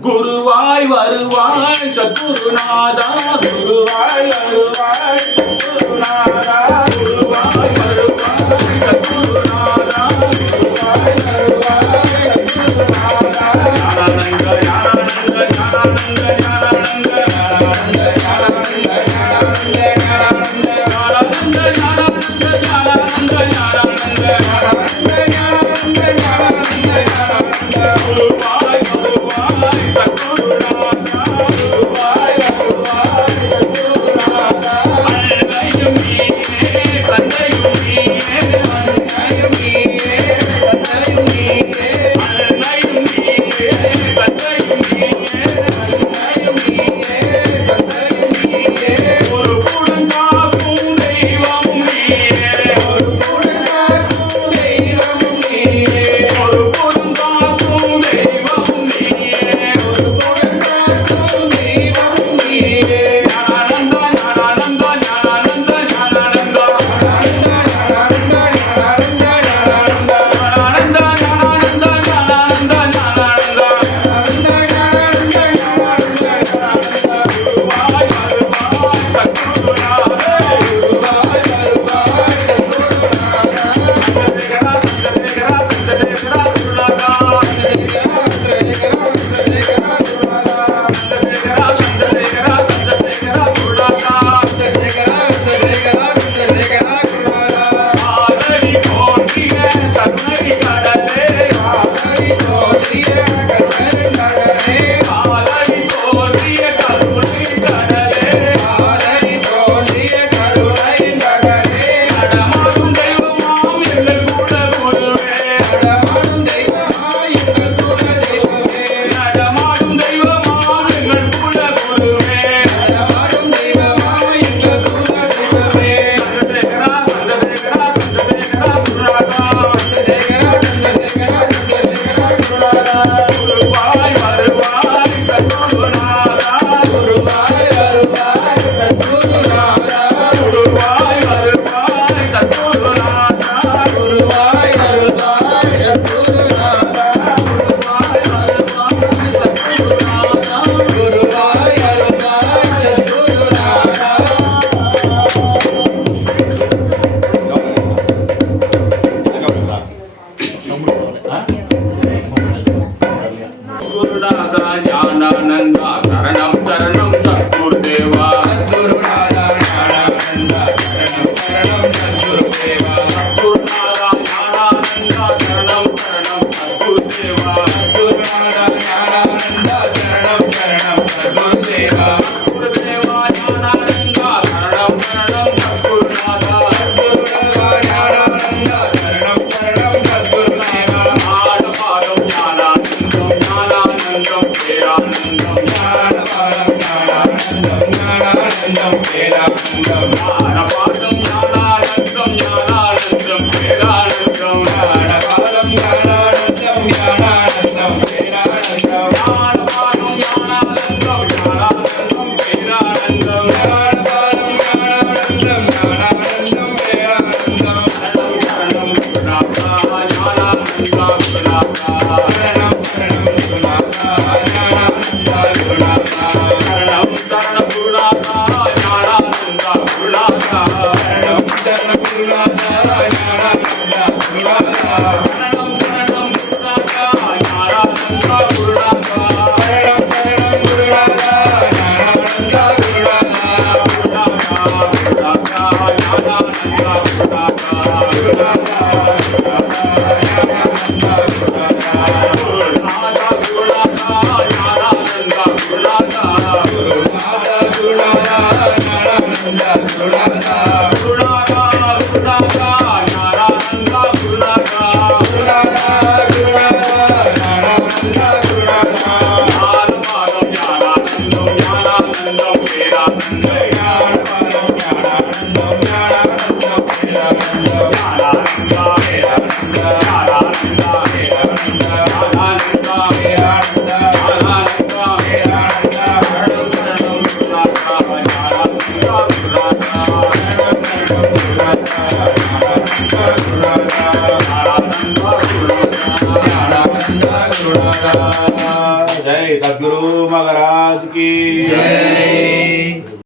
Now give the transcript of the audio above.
குருவாய் வருவாய் சத்குருநாதா குருவாய் வருவாய் சத்குருநாதா குருவாய் வருவாய் சத்குருநாதா குருவாய் வருவாய் சத்குருநாதா ஞானானந்த ஞானானந்த ஞானானந்த ஞானானந்த ஞானானந்த ஞானானந்த ஞானானந்த ஞானானந்த ஞானானந்த ஞானானந்த ஞானானந்த ஞானானந்த ஞானானந்த ஞானானந்த குருவாய் வருவாய் சத்குருநாதா குருவாய் வருவாய் சத்குருநாதா அன்னையும் நீயே தந்தையும் நீயே அன்னையும் நீயே தந்தையும் நீயே அன்னையும் நீயே தந்தையும் நீயே அன்னையும் நீயே தந்தையும் நீயே ஒரு குடுங்காக்கும் தெய்வமும் நீயே ஒரு குடுங்காக்கும் தெய்வமும் நீயே ஒரு குடுங்காக்கும் தெய்வமும் நீயே ஒரு குடுங்காக்கும் தெய்வமும் நீயே ஞானானந்த ஞானானந்த ஞானானந்த ஞானானந்த ஞானானந்த ஞானானந்த ஞானானந்த ஞானானந்த ஞானானந்த ஞானானந்த ஞானானந்த குருவாய் வருவாய் சத்குருநாதா குருவாய் வருவாய் சத்குருநாதா தந்தலேகரா தந்தலேகரா தந்தலேகரா குருநாதா தந்தலேகரா தந்தலேகரா தந்தலேகரா குருநாதா தந்தலேகரா தந்தலேகரா தந்தலேகரா குருநாதா தந்தலேகரா தந்தலேகரா தந்தலேகரா குருநாதா ஆதரி போற்றிய கருணை கடலே ஆதரி போற்றிய கருணை கடலே ஆதரி போற்றிய கருணை கடலே ஆதரி போற்றிய கருணை கடலே நடமாடும் தெய்வமாம் எங்கள் குல குருவே நடமாடும் தெய்வமாய் எங்கள் குல தெய்வமே நடமாடும் தெய்வமாம் எங்கள் குல குருவே நடமாடும் தெய்வமாய் எங்கள் குல தெய்வமே தந்தலேகரா தந்தலேகரா தந்தலேகரா குருநாதா தந்தலேகரா தந்தலேகரா தந்தலேகரா குருநாதா குருவாய் வருவாய் சத்குருநாதா குருவாய் வருவாய் சத்குருநாதா குருவாய் வருவாய் சத்குருநாதா குருவாய் வருவாய் சத்குருநாதா குருவாய் வருவாய் சத்குருநாதா குருவாய் வருவாய் சத்குருநாதா குருநாதா ஞானானந்தா சரணம் சரணம் சத்குருதேவா குருநாதா ஞானானந்தா சரணம் சரணம் சத்குருதேவா குருநாதா ஞானானந்தா சரணம் சரணம் சத்குருதேவா குருநாதா ஞானானந்தா சரணம் சரணம் சத்குருதேவா குருதேவா ஞானானந்தா சரணம் சரணம் சத்குருநாதா குருநாதா ஞானானந்தா சரணம் சரணம் சத்குருதேவா ஆடபாடம் ஞானானந்தம் ஞானானந்தம் பேரானந்தம் ஞானபாடம் ஞானானந்தம் ஞானானந்தம் பேரானந்தம் ஞானபாடம் ஞானானந்தம் ஞானானந்தம் பேரானந்தம் ஞானபாடம் ஞானானந்தம் ஞானானந்தம் பேரானந்தம் ஞானபாடம் ஞானானந்தம் ஞானானந்தம் பேரானந்தம் ஞானபாடம் ஞானானந்தம் ஞானானந்தம் பேரானந்தம் சரணம் குருநாதா ஞானானந்தா குருநாதா சரணம் சரணம் குருநாதா ஞானானந்தா सद्गुरु महाराज की जय।